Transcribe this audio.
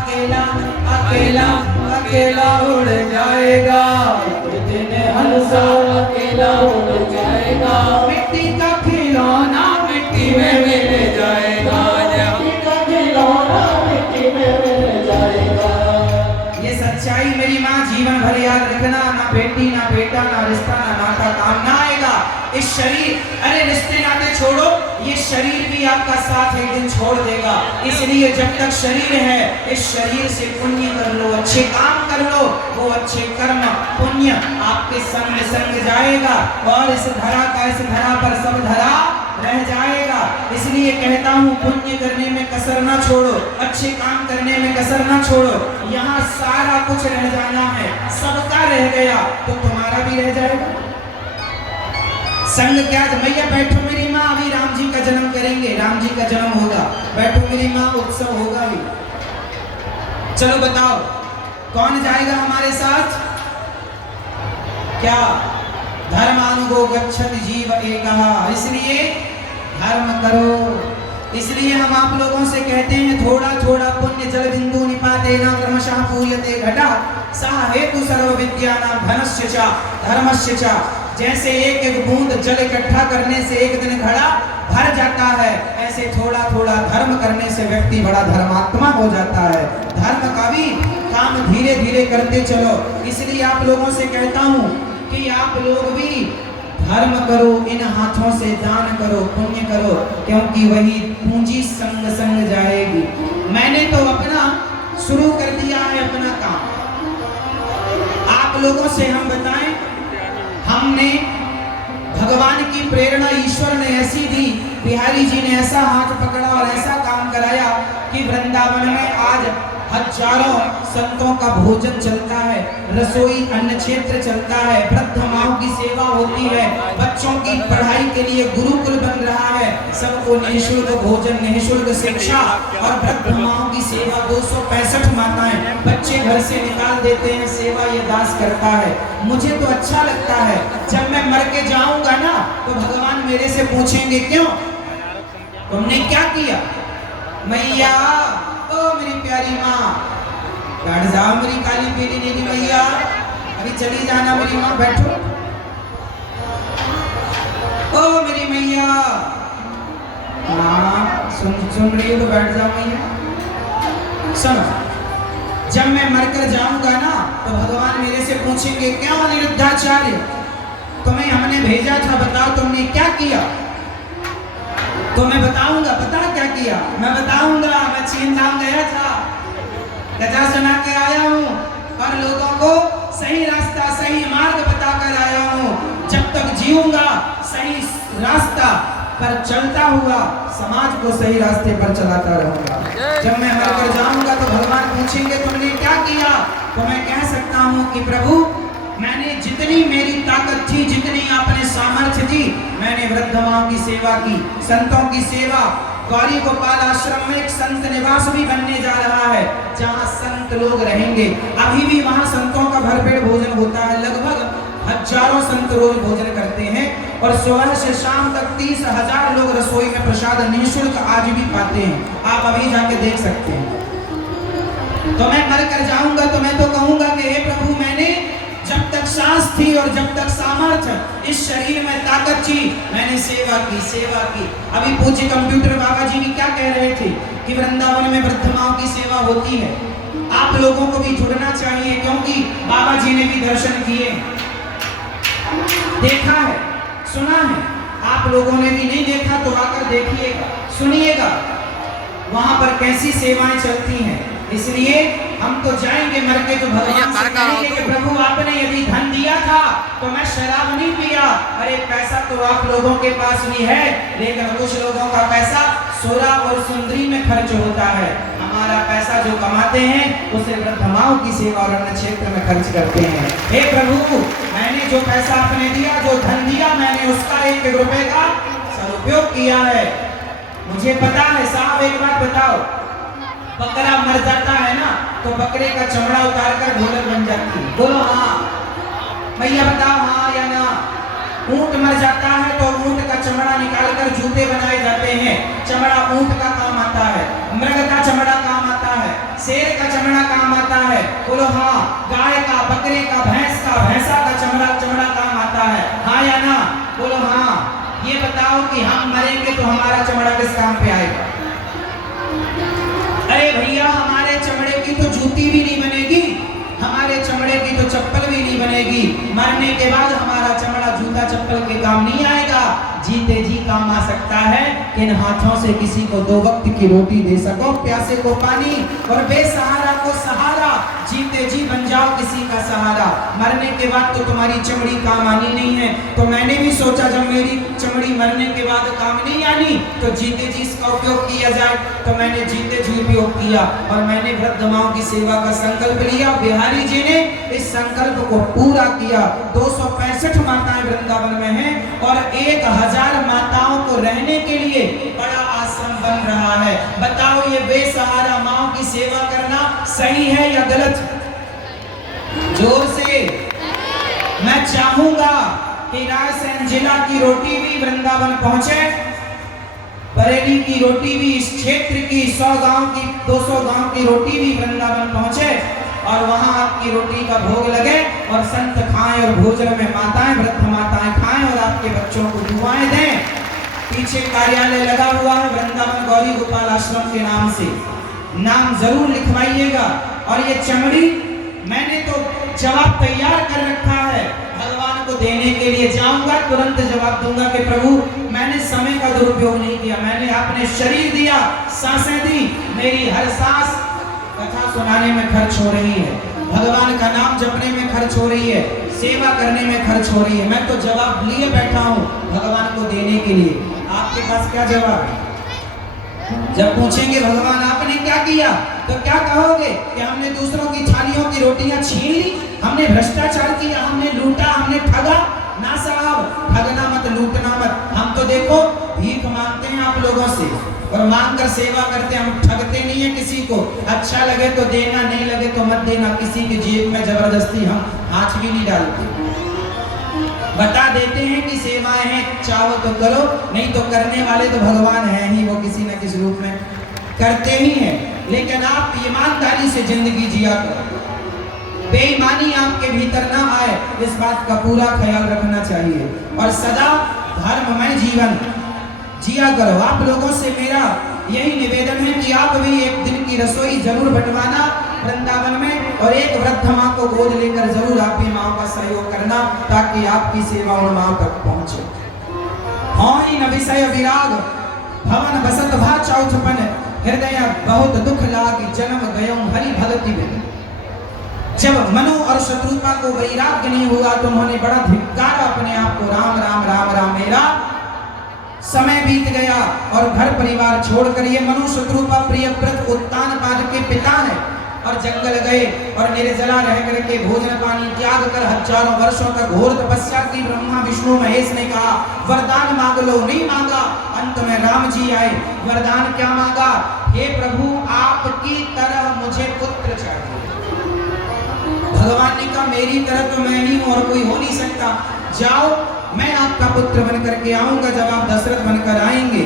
अकेला अकेला अकेला उड़ जाएगा, एक दिन हंसा अकेला उड़ जाएगा। मिट्टी का खिलौना मिट्टी में मिल जाएगा, मिट्टी का खिलौना मिट्टी में मिल जाएगा। ये सच्चाई मेरी माँ जीवन भर याद रखना, ना बेटी ना बेटा ना रिश्ता ना नाता काम ना आएगा। इस शरीर, अरे रिश्ते नाते छोड़ो, ये शरीर भी आपका साथ एक दिन छोड़ देगा। इसलिए जब तक शरीर है, इस शरीर से पुण्य कर लो, अच्छे काम कर लो, वो अच्छे कर्म पुण्य आपके संग संग जाएगा और इस धरा पर सब धरा रह जाएगा। इसलिए कहता हूँ पुण्य करने में कसर ना छोड़ो, अच्छे काम करने में कसर ना छोड़ो। यहाँ सारा कुछ रह जाना है, सबका रह गया तो तुम्हारा भी रह जाएगा। संग क्या, मैया बैठो मेरी माँ, अभी राम जी का जन्म करेंगे, राम जी का जन्म होगा, बैठो मेरी माँ, उत्सव होगा भी। चलो बताओ कौन जाएगा हमारे साथ? क्या? धर्मानुगो गच्छति जीव एकः। इसलिए धर्म करो। इसलिए हम आप लोगों से कहते हैं थोड़ा थोड़ा पुण्य जल बिंदु निपातेन क्रमशः पूयते घटः सः हेतु सर्व विद्यानां धनस्य च धर्मस्य च। जैसे एक एक बूंद जल इकट्ठा करने से एक दिन घड़ा भर जाता है, ऐसे थोड़ा थोड़ा धर्म करने से व्यक्ति बड़ा धर्मात्मा हो जाता है। धर्म का भी काम धीरे धीरे करते चलो। इसलिए आप लोगों से कहता हूँ कि आप लोग भी धर्म करो, इन हाथों से दान करो, पुण्य करो, क्योंकि वही पूंजी संग संग जाएगी। मैंने तो अपना शुरू कर दिया है अपना काम। आप लोगों से हम बताएं, हमने भगवान की प्रेरणा ईश्वर ने ऐसी दी, बिहारी जी ने ऐसा हाथ पकड़ा और ऐसा काम कराया कि वृंदावन में आज हजारों संतों का भोजन चलता है, रसोई अन्न क्षेत्र चलता है, वृद्ध माओं की सेवा होती है, बच्चों की पढ़ाई के लिए गुरुकुल बन रहा है, सबको निःशुल्क भोजन, निःशुल्क शिक्षा और वृद्ध माओं की सेवा। 265 माताएं बच्चे घर से निकाल देते हैं, सेवा ये दास करता है। मुझे तो अच्छा लगता है। जब मैं मर के जाऊंगा ना तो भगवान मेरे से पूछेंगे क्यों तुमने क्या किया? मैया, ओ मेरी प्यारी माँ, बैठ जाओ मेरी काली पीली नीली मैया, अभी चली जाना मेरी माँ, बैठो। ओ मेरी मैया, हाँ सुन रही हो तो बैठ जाओ मैया। सुनो, जब मैं मरकर जाऊंगा ना तो भगवान मेरे से पूछेंगे क्यों अनिरुद्धाचार्य, तुम्हें हमने भेजा था, बताओ तुमने क्या किया? तो मैं बताऊंगा, पता क्या किया? मैं बताऊंगा, मैं चीन धाम गया था, कथा सुना के आया हूँ और लोगों को सही रास्ता सही मार्ग बताकर आया हूँ। जब तक जीऊंगा सही रास्ता पर चलता हुआ समाज को सही रास्ते पर चलाता रहूंगा। जब मैं मरकर जाऊंगा तो भगवान पूछेंगे तुमने क्या किया? तो मैं कह सकता हूँ कि प्रभु मैंने जितनी मेरी ताकत थी, जितनी आपने सामर्थ्य थी, मैंने वृद्ध माओं की सेवा की, संतों की सेवा। गौरी गोपाल आश्रम में एक संत निवास भी बनने जा रहा है, जहाँ संत लोग रहेंगे। अभी भी वहाँ संतों का भरपेट भोजन होता है, लगभग हजारों संत रोज भोजन करते हैं और सुबह से शाम तक 30,000 लोग रसोई में प्रसाद निःशुल्क आज भी पाते हैं। आप अभी जाके देख सकते हैं। तो मैं मर कर जाऊंगा तो मैं तो कहूंगा कि हे प्रभु, मैंने जब तक सांस थी और जब तक सामर्थ्य इस शरीर में ताकत थी, मैंने सेवा की, सेवा की। अभी पूज्य कंप्यूटर बाबा जी भी क्या कह रहे थे कि वृंदावन में वृद्ध माओं की सेवा होती है। आप लोगों को भी जुड़ना चाहिए, क्योंकि बाबा जी ने भी दर्शन किए, देखा है, सुना है। आप लोगों ने भी नहीं देखा तो आकर देखिएगा, सुनिएगा वहां पर कैसी सेवाएं चलती हैं। इसलिए हम तो जाएंगे मर के तो भगवान से कहेंगे कि प्रभु आपने यदि धन दिया था तो मैं शराब नहीं पिया। अरे पैसा तो आप लोगों के पास भी है, लेकिन कुछ लोगों का पैसा सोरा और सुंदरी में खर्च होता है। हमारा पैसा जो कमाते हैं उसे वृद्ध माओं की सेवा और अन्य क्षेत्र में खर्च करते हैं। हे प्रभु, मैंने जो पैसा आपने दिया, जो धन दिया, मैंने उसका 1 रुपए का सदुपयोग किया है। मुझे पता है। साहब एक बात बताओ, बकरा मर जाता है ना तो बकरे का चमड़ा उतार कर ढोलक बन जाती है। बोलो हाँ भैया, बताओ हाँ या ना। ऊंट मर जाता है तो ऊंट का चमड़ा निकाल कर जूते बनाए जाते हैं। चमड़ा ऊंट का काम आता है, मृग का चमड़ा काम आता है, शेर का चमड़ा काम आता है? बोलो हाँ। गाय का, बकरे का, भैंस का, भैंसा का चमड़ा काम आता है, हाँ या ना? बोलो हाँ। ये बताओ कि हम मरेंगे तो हमारा चमड़ा किस काम पे आएगा? अरे भैया, हमारे चमड़े की तो जूती भी नहीं बनेगी, हमारे चमड़े की तो चप्पल भी नहीं बनेगी। मरने के बाद हमारा चमड़ा जूता चप्पल के काम नहीं आएगा। जीते जी काम आ सकता है कि इन हाथों से किसी को 2 वक्त की रोटी दे सको, प्यासे को पानी और बेसहारा को सहारा। जीते जी बन जाओ किसी का सहारा। मरने के बाद तो तुम्हारी चमड़ी काम आनी नहीं है। तो मैंने भी सोचा जब मेरी चमड़ी मरने के बाद काम नहीं आनी तो जीते जी इसका उपयोग किया जाए। तो मैंने जीते जी उपयोग किया और मैंने वृद्ध माओं की सेवा का संकल्प लिया। बिहारी जी ने इस संकल्प को पूरा किया। 265 माताएं वृंदावन में हैं और 1000 माताओं को रहने के लिए बड़ा आश्रम बन रहा है। बताओ ये बेसहारा माओं की सेवा करना सही है या गलत? जोर से। मैं चाहूंगा कि रायसेन जिला की रोटी भी वृंदावन पहुंचे, बरेली की रोटी भी, इस क्षेत्र की 100 गांव की 200 गांव की रोटी भी वृंदावन पहुंचे और वहां आपकी रोटी का भोग लगे और संत खाएं और भोजन में माताएं, वृद्ध माताएं खाएं और आपके बच्चों को दुआएं दें। पीछे कार्यालय लगा हुआ है वृंदावन गौरी गोपाल आश्रम के नाम से, नाम जरूर लिखवाइएगा। और ये चमड़ी मैंने तो जवाब तैयार कर रखा है, भगवान को देने के लिए जाऊंगा, तुरंत जवाब दूंगा कि प्रभु मैंने समय का दुरुपयोग नहीं किया, मैंने अपने शरीर दिया, सांसें दी, मेरी हर सांस कथा सुनाने में खर्च हो रही है, भगवान का नाम जपने में खर्च हो रही है, सेवा करने में खर्च हो रही है। मैं तो जवाब लिए बैठा हूँ भगवान को देने के लिए। आपके पास क्या जवाब है? जब पूछेंगे भगवान आपने क्या किया तो क्या कहोगे? कि हमने दूसरों की थालियों की रोटियां छीन ली, हमने भ्रष्टाचार किया, हमने लूटा, हमने ठगा। ना साहब, ठगना मत, लूटना मत। हम तो देखो भीख मांगते हैं आप लोगों से और मांग कर सेवा करते हैं, हम ठगते नहीं है किसी को। अच्छा लगे तो देना, नहीं लगे तो मत देना। किसी की जेब में जबरदस्ती हम हाथ भी नहीं डालते। बता देते हैं कि सेवाएं हैं, चाहो तो करो, नहीं तो करने वाले तो भगवान हैं ही, वो किसी न किसी रूप में करते ही हैं। लेकिन आप ईमानदारी से जिंदगी जिया करो, बेईमानी आपके भीतर ना आए, इस बात का पूरा ख्याल रखना चाहिए और सदा धर्ममय जीवन जिया करो। आप लोगों से मेरा यही निवेदन है कि आप भी एक दिन की रसोई जरूर बंटवाना वृंदावन में और एक वृद्ध माँ को गोद लेकर जरूर आप भी माँ का सहयोग करना ताकि आपकी सेवा उन माँ तक पहुंचे। हौई न विषय विराग भवन बसत भा चौथपन हृदय बहुत दुख लाग जन्म गयो हरि भक्ति में। जब मनु और शत्रुपा को वैराग्य नहीं हुआ तो उन्होंने बड़ा धिक्कारा अपने आप को, राम राम राम राम। मेरा समय बीत गया और घर परिवार छोड़कर ये मनु शत्रुपा प्रियव्रत उत्तानपाद के पिता हैं और जंगल गए और निर्जला रह करके भोजन पानी त्याग कर हजारों वर्षों तक घोर तपस्या की। ब्रह्मा विष्णु महेश ने कहा वरदान मांग लो, नहीं मांगा। अंत में राम जी आए, वरदान क्या मांगा? हे प्रभु आपकी तरह मुझे पुत्र चाहिए। भगवान ने कहा मेरी तरह तो मैं ही हूं और कोई हो नहीं सकता, जाओ मैं आपका पुत्र बनकर के आऊंगा जब आप दशरथ बनकर आएंगे।